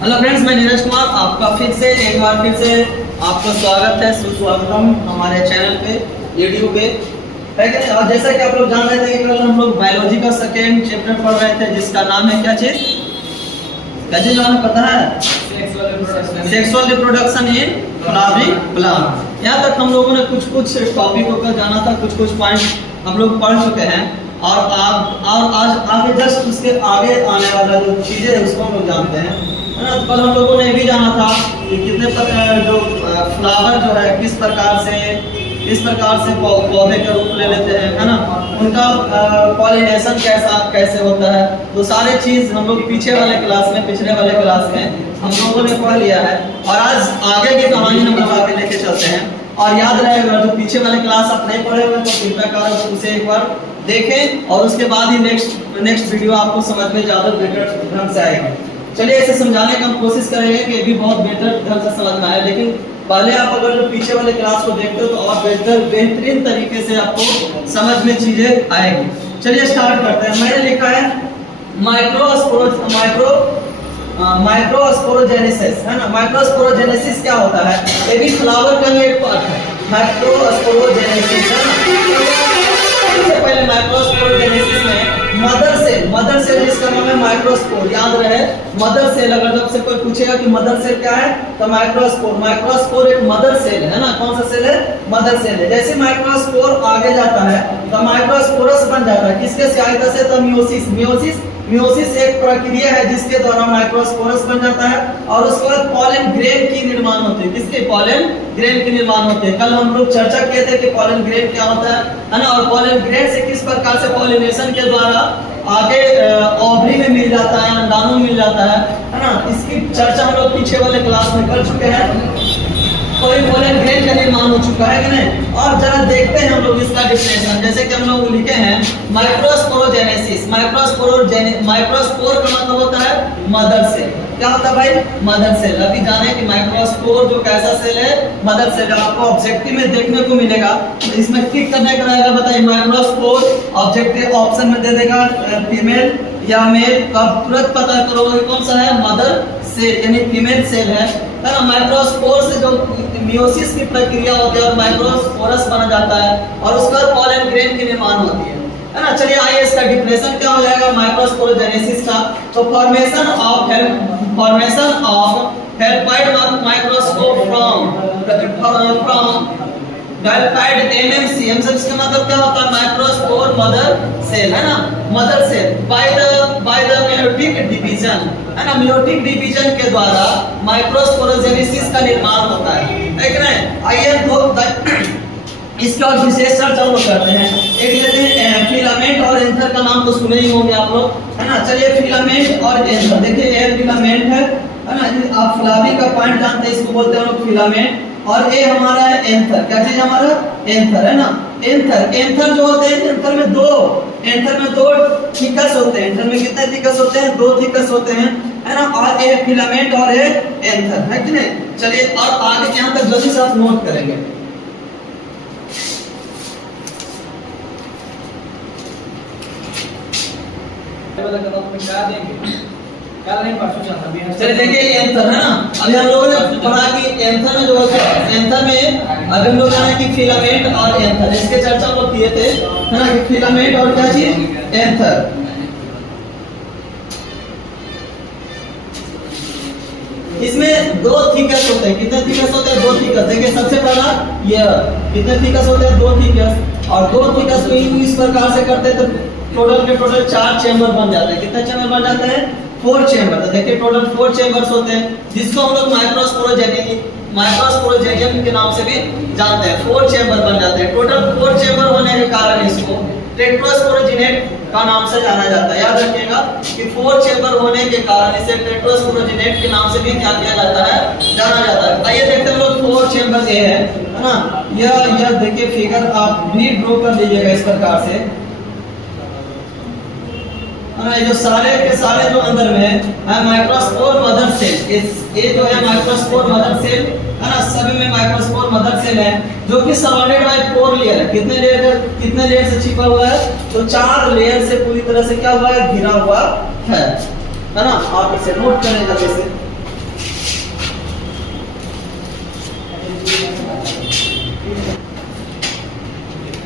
Hello friends, मैं नीरज कुमार आपका फिर से एक बार आपका स्वागत है, सुस्वागतम हमारे चैनल पे यूट्यूब पे है क्या। और जैसा कि आप लोग जान रहे थे कि कल हम लोग बायोलॉजी का सेकेंड चैप्टर पढ़ रहे थे, जिसका नाम है क्या चीज नाम है पता है? Sexual reproduction in flowering plant. यहाँ तक हम लोगों ने कुछ टॉपिकों का जाना था, कुछ पॉइंट हम लोग पढ़ चुके हैं और आज आगे जस्ट उसके आगे आने वाला जो चीजें है उसको हम लोग जानते हैं, है ना। कल हम लोगों ने ये भी जाना था कि जो फ्लावर जो है किस प्रकार से पौधे का रूप ले लेते हैं, है ना। उनका पॉलिनेशन कैसे होता है, तो सारे चीज हम लोग पिछले वाले क्लास में हम लोगों ने पढ़ लिया है। और आज आगे की कहानी हम लोग आगे लेके चलते हैं। और याद रहेगा, जो पीछे वाले क्लास आप नहीं पढ़े हुए तो कृपया कर उसे एक बार देखें और उसके बाद ही नेक्स्ट वीडियो आपको समझ में ज़्यादा बेटर ढंग से आएगा। चलिए इसे समझाने की हम कोशिश करेंगे कि ये भी बहुत बेहतर ढंग से समझ में आए, लेकिन पहले आप अगर जो पीछे वाले क्लास को देखते हो तो और बेहतरीन तरीके से आपको समझ में चीजें आएगी। चलिए स्टार्ट करते हैं। मैंने लिखा है माइक्रोस्पोरोजेनेसिस, है ना। माइक्रोस्पोरोजेनेसिस क्या होता है? ये भी फ्लावर का एक पार्ट है, माइक्रोस्पोरोजेनेसिस, है ना। सबसे पहले माइक्रोस्पोरोजेनेसिस में मदर सेल जिसका नाम है माइक्रोस्पोर, याद रहे मदर सेल। अगर जब से कोई पूछेगा कि मदर सेल क्या है तो माइक्रोस्पोर एक मदर सेल है ना। कौन सा सेल है? मदर सेल है। जैसे माइक्रोस्पोर आगे जाता है तो माइक्रोस्पोरस बन जाता है। किसके सहायता से? तो मियोसिस एक प्रक्रिया है जिसके द्वारा माइक्रोस्पोरस बन जाता है और उसके बाद पॉलन ग्रेन की निर्माण होते हैं। किसके? पॉलन ग्रेन की निर्माण होते हैं। कल हम लोग चर्चा किए थे कि पॉलन ग्रेन क्या होता है ना। और पॉलन ग्रेन से किस प्रकार से पॉलिनेशन के द्वारा आगे ओवरी में मिल जाता है, अंडाणु में मिल जाता है ना। इसकी चर्चा हम लोग पीछे वाले क्लास में कर चुके हैं। कोई पॉलन ग्रेन का निर्माण हो चुका है कि नहीं। और जरा देखते हैं हम लोग इसका डिफिनेशन। जैसे कि हम लोग लिखे हैं माइक्रोस्पोरोजेनेसिस। माइक्रोस्पोर का मतलब होता है मदर सेल। क्या होता है भाई? Mother cell. अभी जाने कि माइक्रोस्पोर जो कैसा सेल है? Mother cell. आपको ऑब्जेक्टिव में देखने को मिलेगा, इसमें क्लिक करने का रहेगा। बताइए माइक्रोस्पोर ऑब्जेक्टिव ऑप्शन में दे देगा फीमेल या मेल, तब तुरंत पता करोगे कौन सा है? मदर सेल यानी फीमेल सेल है ना। माइक्रोस्पोर से जो मियोसिस की प्रक्रिया होती है और माइक्रोस्पोरस बना जाता है और उसके बाद पॉलन ग्रेन की निर्माण होती है ना। चलिए आइए इसका डिफिनेशन क्या हो जाएगा माइक्रोस्पोरोजेनेसिस का। तो फॉर्मेशन ऑफ हेल्पाइड माइक्रोस्कोप फ्रॉम डेल्टाइड एमएमसी का मतलब क्या होता है? माइक्रोस्पोर मदर सेल, है ना। Mother cell by the meiotic division, है ना। मेयोटिक डिवीजन के द्वारा माइक्रोस्पोरोजेनेसिस का निर्माण होता है, ठीक है। आइए तो इसके और विशेष चर्चा हम करते हैं। एक लेते हैं फिलामेंट और एंथर का नाम तो सुने ही होंगे आप लोग, है ना। चलिए फिलामेंट और एंथर देखिए। ये फिलामेंट है ना। आप फ्लावी का पॉइंट जानते हैं, इसको बोलते हैं लोग फिलामेंट। और ये हमारा है एंथर। क्या चीज हमारा? एंथर, है ना। एंथर जो होते हैं, एंथर में दो थिकस होते हैं। एंथर में कितने थिकस होते हैं? 2 थिकस होते हैं, है ना। और ये फिलामेंट और ये एंथर है कि नहीं। चलिए और आगे यहाँ तक जल्दी से आप नोट करेंगे। चलिए देखिए एंथर, है ना। अभी हम लोगों ने पढ़ा कि एंथर में जो है, एंथर में अभी हम लोग जाना कि फिलामेंट और एंथर, इसके चर्चा हम लोग किए थे, है ना। कि फिलामेंट और क्या चीज? एंथर। इसमें 2 थिकस होते हैं। कितने थिकस होते हैं? 2 थिकस। देखिए सबसे पहला ये कितने थिकस होते हैं? 2 थिकस। और 2 थिकस को इस प्रकार से करते हैं तो टोटल 4 चेंबर बन जाते हैं। कितने चेंबर बन जाते हैं? 4 चेंबर। तो देखिए टोटल 4 चेंबर्स होते हैं, जिसको हम लोग माइक्रोस्पोरोजेनियम के नाम से भी जानते हैं। 4 चेंबर बन जाते हैं। टोटल 4 चेंबर होने के कारण इसको टेट्रास्पोरोजेनेट का नाम से जाना जाता है। याद रखिएगा कि 4 चेंबर होने के कारण इसे टेट्रास्पोरोजेनेट के नाम से भी क्या किया जाता है? जाना जाता है। आइए देखते हैं लोग 4 चेंबर ये है ना। यह देखिए फिगर आप भी ड्रॉ कर लीजिएगा इस प्रकार से, ये जो सारे के सारे जो अंदर में है माइक्रोस्पोर मदर सेल। ये जो है माइक्रोस्पोर मदर सेल, है ना। सभी में माइक्रोस्पोर मदर सेल है जो कि सराउंडेड बाय 4 लेयर है। कितने लेयर से छिपा हुआ है? तो 4 लेयर से पूरी तरह से क्या हुआ है? घिरा हुआ है ना। आप इसे नोट करें जल्दी से।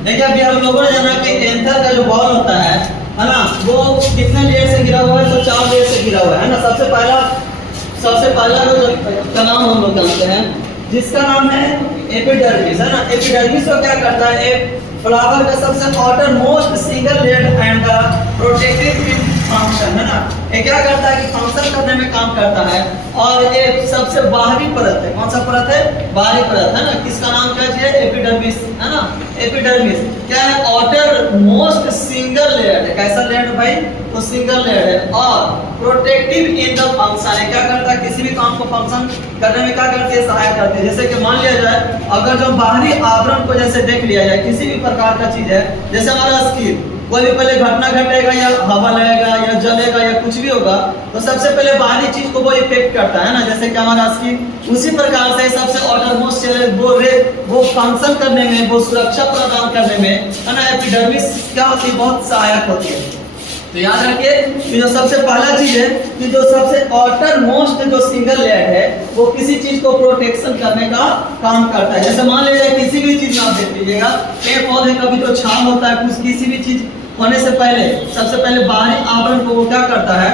देखिए अभी हम लोगों ने जाना कि एंथर का जो बॉल होता है ना, वो कितने लेयर से घिरा हुआ है? तो 4 लेयर से घिरा हुआ है ना। सबसे पहला जो का नाम हम लोग जानते हैं, जिसका नाम है एपिडर्मिस, है ना। एपिडर्मिस को क्या करता है? एक फ्लावर का सबसे outer most single layer and protective function, है ना। ये क्या करता है कि फंक्शन करने में काम करता है। और ये सबसे बाहरी परत है। कौन सा परत है? बाहरी परत, है ना। किसका नाम क्या है? एपिडर्मिस, है ना। एपिडर्मिस क्या है? आउटर मोस्ट सिंगल लेयर है। कैसा लेयर है भाई? तो सिंगल लेयर है। और प्रोटेक्टिव इन द फंक्शन है। क्या करता है? किसी भी काम को फंक्शन करने में क्या करती है? सहायता करती है। जैसे कि मान लिया जाए, अगर जो बाहरी आवरण को जैसे देख लिया जाए, किसी भी प्रकार का चीज है, जैसे हमारा स्किन, कोई भी पहले घटना घटेगा या हवा लगेगा या जलेगा या कुछ भी होगा, तो सबसे पहले बाहरी चीज को वो इफेक्ट करता है ना। जैसे कि हमारा स्किन, उसी प्रकार से सबसे आउटरमोस्ट वो फंक्शन करने में, वो सुरक्षा प्रदान करने में, है ना, एपिडर्मिस क्या होती है? बहुत सहायक होती है। तो याद रखिए कि जो सबसे पहला चीज है कि जो सबसे आउटर मोस्ट जो सिंगल लेयर है, वो किसी चीज को प्रोटेक्शन करने का काम करता है। जैसे मान लीजिए किसी भी चीज में आप देख लीजिएगा, पेड़ पौधे का भी जो छाल होता है, कुछ किसी भी चीज होने से पहले सबसे पहले बाहरी आवरण को वो क्या करता है?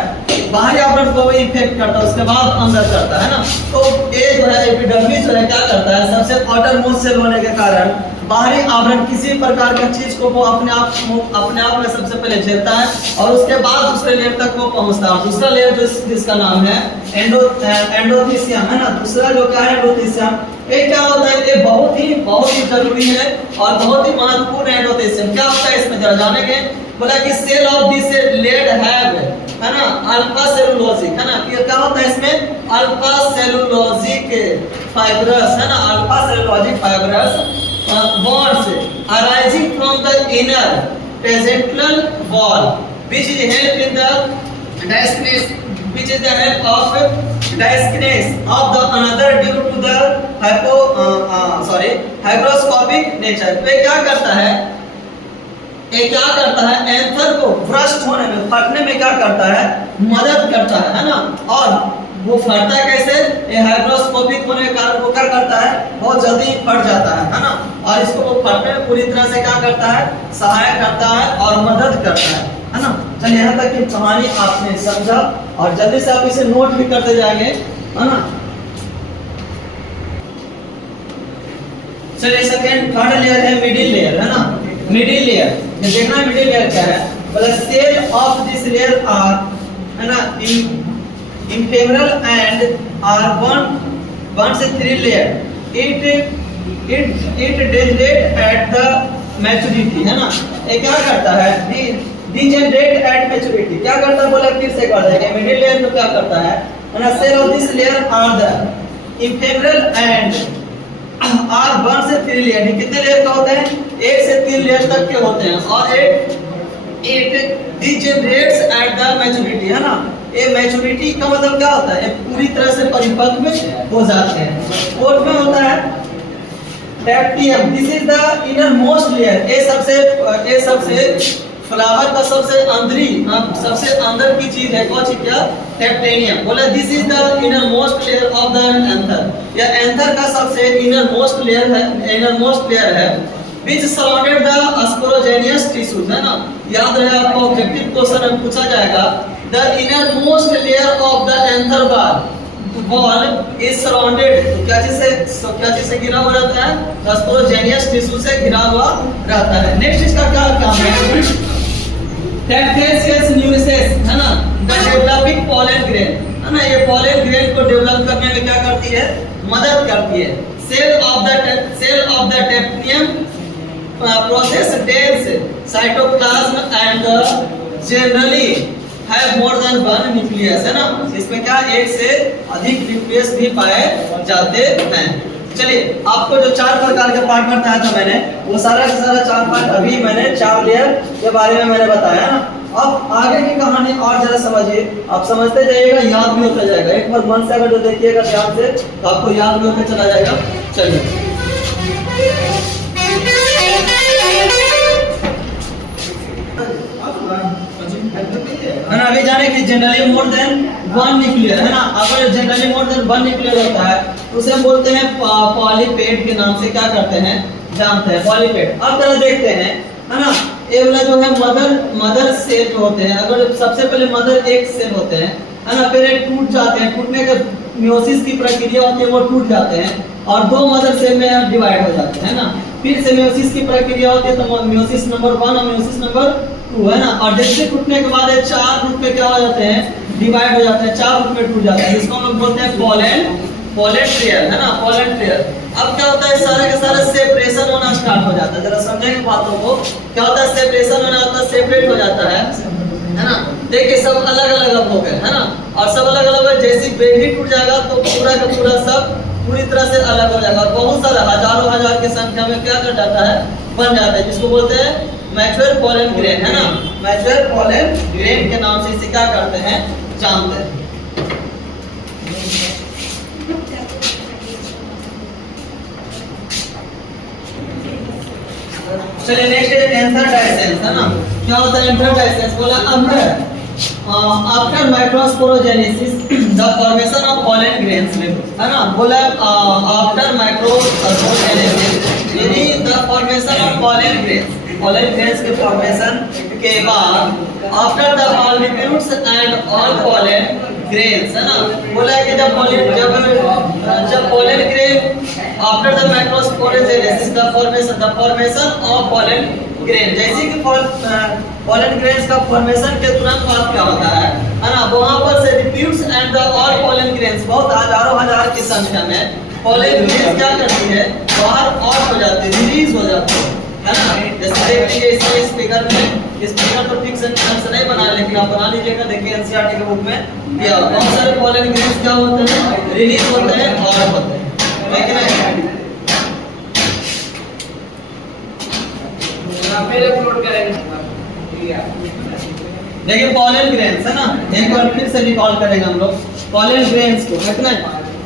बाहरी आवरण को वो इफेक्ट करता है, उसके बाद अंदर करता है ना। तो ये जो है एपिडर्मिस जो है क्या करता है? सबसे आउटर मोस्ट सेल होने के कारण बाहरी आवरण किसी प्रकार की चीज को वो अपने आप में सबसे पहले झेलता है और उसके बाद दूसरे लेयर तक वो पहुंचता है। दूसरा लेयर जिसका नाम है एंडोथीसियम, है ना। दूसरा जो क्या है? एंडोथीसियम। ये क्या होता है? ये बहुत ही जरूरी है और बहुत ही महत्वपूर्ण एंडोथीसियम। क्या होता है इसमें? जरा जानेंगे। बोला कि cell of this layer have, है ना, अल्फा सेलुलोजिक, है ना। क्या होता है इसमें? अल्फा सेलुलोजिक फाइब्रस, है ना। Alpha cellulosic fibrous bonds arising from the inner tangential wall, which is help in the discness of the another due to the hygroscopic nature। तो क्या करता है? ये क्या करता है? एंथर को भ्रष्ट होने में, फटने में क्या करता है? मदद करता है ना। और वो फटता है कैसे? ये हाइड्रोस्कोपिक होने के कारण वो क्या करता है? बहुत जल्दी फट जाता है ना। और इसको वो फटने में पूरी तरह से क्या करता है? सहायक करता है और मदद करता है ना। चलिए यहाँ तक की कहानी आपने समझा और जल्दी से आप इसे नोट भी करते जाएंगे, है ना। चलिए सेकेंड थर्ड लेयर है मिडिल लेयर, है ना। मिडिल लेयर देखना, मिडिल लेयर क्या है? मतलब cell of this layer are, है ना, ephemeral and are one से 3 layer. It degenerate at the maturity, है ना। ये क्या करता है? degenerate at maturity। क्या करता है? बोला फिर से कर देंगे। मिडिल लेयर में क्या करता है ना? cell of this layer are the ephemeral and are 1 से 3 layer। कितने लेयर का होते हैं? 1 से 3 लेयर तक के होते हैं। और it degenerates at the maturity, है ना। ये मैच्योरिटी का मतलब क्या होता है? पूरी तरह से परिपक्व हो जाते हैं। फोर्थ में होता है tapetum. This is the innermost layer. ये सबसे फ्लावर का सबसे अंदरी, सबसे अंदर की चीज है। कौन सी? क्या? टेप्टेनियम। बोला this is the innermost layer of the anther. या एंथर का सबसे इनर मोस्ट लेयर है which surrounded the sporogenous tissues, है ना। याद रहे आपको ऑब्जेक्टिव क्वेश्चन में पूछा जाएगा, the innermost layer of the anther wall is surrounded, क्या चीज से घिरा हुआ रहता है? स्पोरोजेनियस टिश्यू से घिरा हुआ रहता है। नेक्स्ट इसका क्या काम है? टेक्टेसियस न्यूसेस, है ना, the developing pollen grain, है ना। ये pollen grain को डेवलप करने में क्या करती है? मदद करती है। Cell of the टेप्टियम process dense cytoplasm and generally have more than 1 nucleus, है ना। इसमें क्या? 1 से अधिक न्यूक्लियस भी पाए जाते हैं। चलिए आपको जो 4 प्रकार के पार्ट बताया था मैंने, वो सारा का सारा 4 पार्ट अभी मैंने 4 लेयर के बारे में मैंने बताया ना। अब आगे की कहानी और जरा समझिए, आप समझते जाइएगा, याद भी होता जाएगा। एक बार मन से अगर जो देखिएगा ध्यान से तो आपको याद भी होकर चला जाएगा। चलिए अभी जाने रहे कि generally more than one nuclear है ना। अगर generally more than one nuclear होता है तो उसे हम बोलते हैं पॉलीपेड के नाम से क्या करते हैं, जानते हैं, पॉलीपेड। अब जरा देखते हैं है ना, ये वाला जो है मदर सेल होते हैं। अगर सबसे पहले मदर एक सेल होते हैं है ना, फिर एक टूट जाते हैं, टूटने के मियोसिस की प्रक्रिया होती है, वो टूट जाते हैं और दो मदर सेल में डिवाइड हो जाते हैं ना। फिर से मियोसिस की प्रक्रिया होती है, तो मियोसिस नंबर 1 और मियोसिस नंबर 2 है ना। और जैसे टूटने के बाद ये 4 ग्रुप में क्या हो जाते हैं, डिवाइड हो जाते हैं, 4 ग्रुप में टूट जाते हैं, जिसको हम लोग बोलते हैं पोलन ट्रेयर है ना, पोलन ट्रेयर। अब क्या होता है, सारे के सारे सेपरेशन होना स्टार्ट हो जाता है। जरा समझेंगे बातों को, क्या होता है, सेपरेशन होना होता है, सेपरेट हो जाता है ना। देखिए सब अलग अलग अब हो गए है ना, और सब अलग अलग, जैसे बेबी टूट जाएगा तो पूरा का पूरा सब पूरी तरह से अलग हो जाएगा। बहुत सारा हजारों हजार की संख्या में क्या कर जाता है, बन जाता है, जिसको बोलते हैं मैच्योर पोलन ग्रेन है ना। मैच्योर पोलन ग्रेन के नाम से इसे क्या करते हैं, जानते हैं। चलिए नेक्स्ट है एंथरडाइसेंस है ना। क्या होता है एंथरडाइसेंस, बोला after microsporogenesis the formation of pollen grains है ना। बोला आफ्टर माइक्रोस्पोरोजेनेसिस यानी the formation of pollen grains के फॉर्मेशन के बाद after the all lipids and all pollen grains है ना। बोला है कि जब pollen grain after the microsporogenesis the formation of pollen grain, जैसे कि पोलन ग्रेन्स का फॉर्मेशन के तुरंत बाद क्या होता है ना, वहां पर से lipids and the all pollen grains, बहुत हजारों हजार की संख्या में पोलन ग्रेन्स क्या करती है, बाहर ऑफ हो जाती है, रिलीज हो जाती है ना। जैसे देख लीजिए इस फिगर में, इस फिगर तो ठीक से नहीं बना, लेकिन आप बना लीजिएगा। देखिए एनसीईआरटी के बुक में दिया हुआ बहुत सारे पोलन ग्रेन्स क्या होते हैं, रिलीज होते हैं और होते हैं, लेकिन देखिए पोलन ग्रेन्स है ना, एक बार फिर से रिकॉल करेंगे हम लोग पोलन ग्रेन्स को। कितना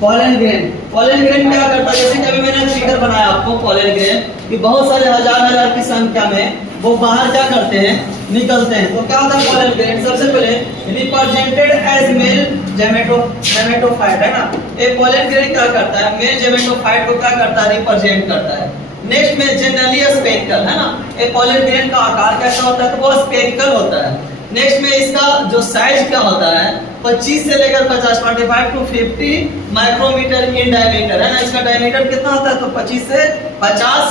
पोलन ग्रेन क्या करता है, जैसे कि अभी मैंने फिगर बनाया आपको पोलन ग्रेन कि बहुत सारे हजार की संख्या में वो बाहर क्या करते हैं, निकलते हैं। तो क्या होता है पोलन ग्रेन, सबसे पहले रिप्रेजेंटेड एज मेल जेमेटोफाइट है ना। ये पोलन ग्रेन क्या करता है, मेल जेमेटोफाइट को क्या करता है, रिप्रेजेंट करता है। नेक्स्ट में जनरली स्फेरिकल है ना, ये पोलन ग्रेन का आकार कैसा होता है, तो वो स्फेरिकल होता है। नेक्स्ट में इसका जो साइज क्या होता है, 25 से लेकर 50 25 टू 50 माइक्रोमीटर इन डायमीटर है ना। इसका डायमीटर कितना होता है, तो 25 से 50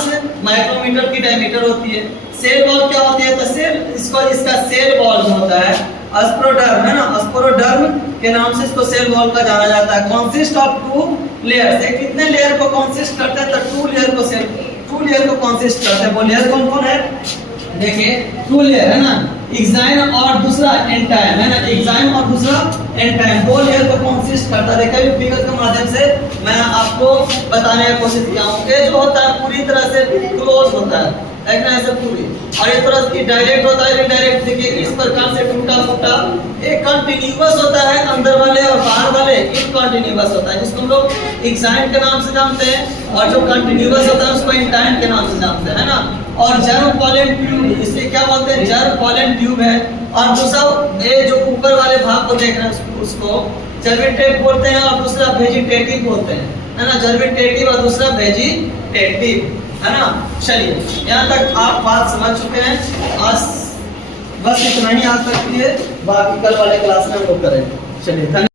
माइक्रोमीटर की डायमीटर होती है। सेल वॉल क्या होती है, तो इसका सेल वॉल होता है अस्प्रोडर्म है ना, अस्प्रोडर्म के नाम से इसको सेल वॉल का जाना जाता है। कंसिस्ट ऑफ 2 लेयर्स, कितने लेयर को कंसिस्ट करते हैं, तो 2 लेयर को कंसिस्ट करते हैं। वो लेयर कौन कौन है, देखिए 2 लेयर है ना, एक्साइन और दूसरा एंटाइम है ना, एक्साइन और दूसरा एंटाइम, 2 लेयर को कंसिस्ट करता है। देखिए फिगर के माध्यम से मैं आपको बताने की कोशिश किया हूँ कि जो होता है पूरी तरह से क्लोज होता है, एक ना ऐसे पूरी, और ये थोड़ा सा डायरेक्ट होता है, इनडायरेक्ट। देखिए इस प्रकार से टूटा फूटा एक कंटिन्यूअस होता है, अंदर वाले और बाहर वाले इनकंटिन्यूअस होता है, जिसको हम लोग एक्साइन के नाम से जानते हैं, और जो कंटिन्यूअस होता है उसको एंटाइम के नाम से जानते हैं ना। और जर्म पोलन ट्यूब, इसे क्या बोलते हैं, जर्म पोलन ट्यूब है। और दूसरा ये जो ऊपर वाले भाग को देख रहे हैं उसको जर्मिनेटिव बोलते हैं, और दूसरा वेजिटेटिव बोलते हैं है ना, जर्मिनेटिव और दूसरा वेजिटेटिव है ना। चलिए यहाँ तक आप बात समझ चुके हैं, आज बस इतना ही आज तक के लिए, बाकी कल वाले क्लास में हम लोग करेंगे। चलिए।